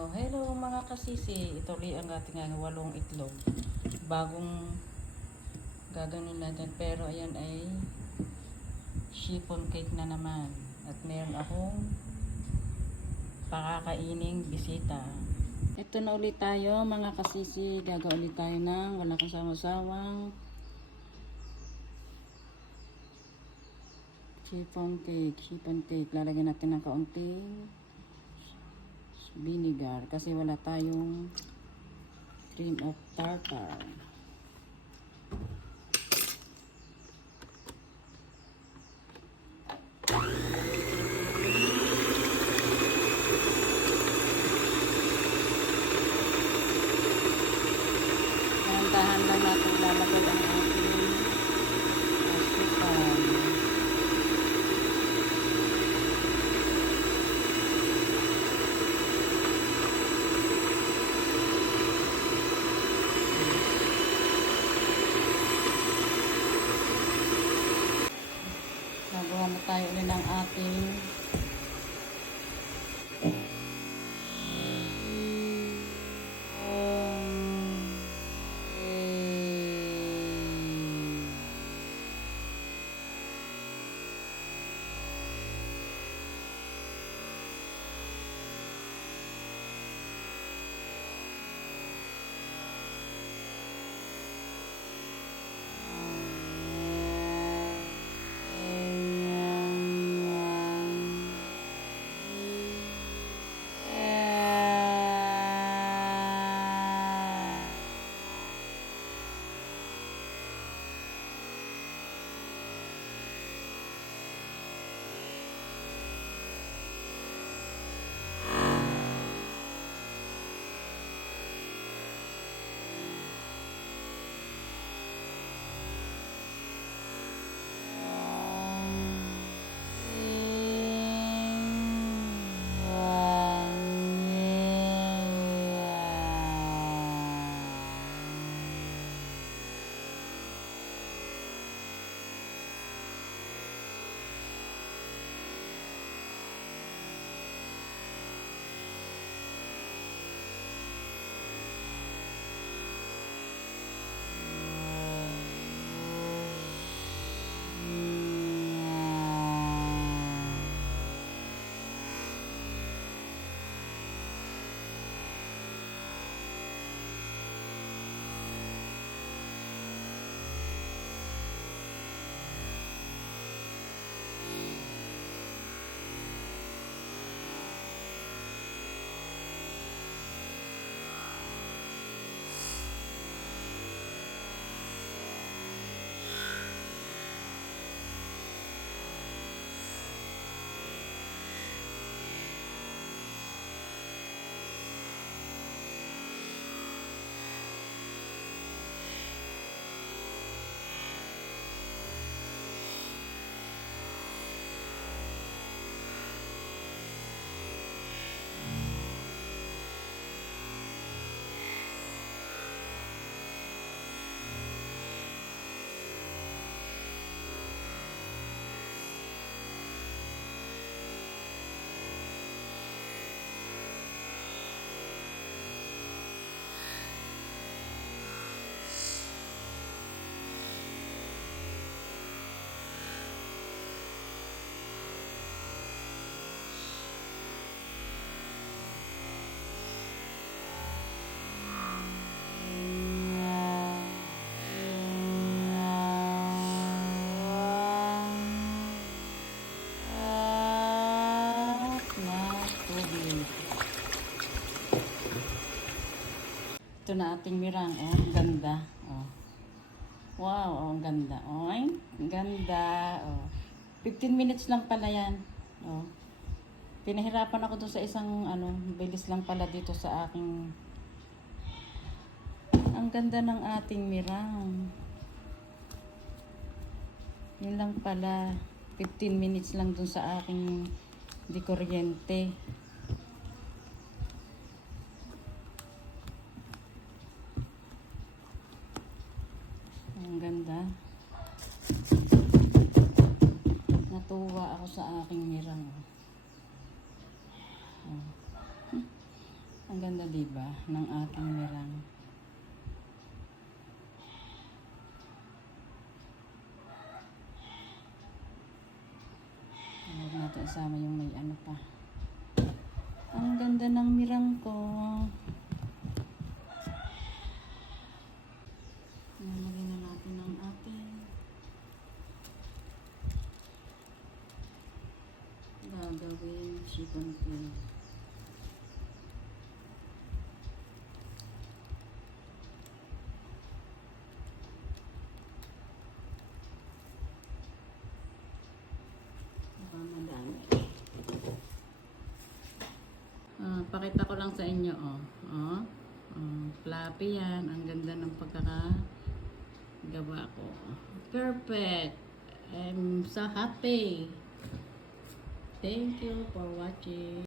Hello mga kasisi. Ito ulit ang ating walong itlog. Bagong gagawin natin. Pero ayan ay chiffon cake na naman. At meron akong pakakaining bisita. Ito na ulit tayo mga kasisi. Gagawin ulit tayo ng wala kang sama-sawang chiffon cake. Chiffon cake. Lalagyan natin ng kaunting vinegar kasi wala tayong cream of tartar. Dahan lang natin lalagay ang ating asukal. Nagawa na tayo ulit ng ating ito na ating mirang. Oh, ang ganda. Oh. Wow, oh, ang ganda. Oh, ang ganda. Oh. 15 minutes lang pala yan. Oh. Pinahirapan ako doon sa isang bilis lang pala dito sa aking. Ang ganda ng ating mirang. Yun lang pala. 15 minutes lang doon sa aking di kuryente. Ang ganda. Natuwa ako sa aking mirang. Ang Ang ganda, diba? Ng ating mirang. Huwag natin isama yung may ano pa. Ang ganda ng mirang ko. Nalagay na natin ang ating gagawin chicken peel. Madami. Pakita ko lang sa inyo, fluffy yan. Ang ganda ng pagkakagawa ko. Perfect. I'm so happy. Thank you for watching.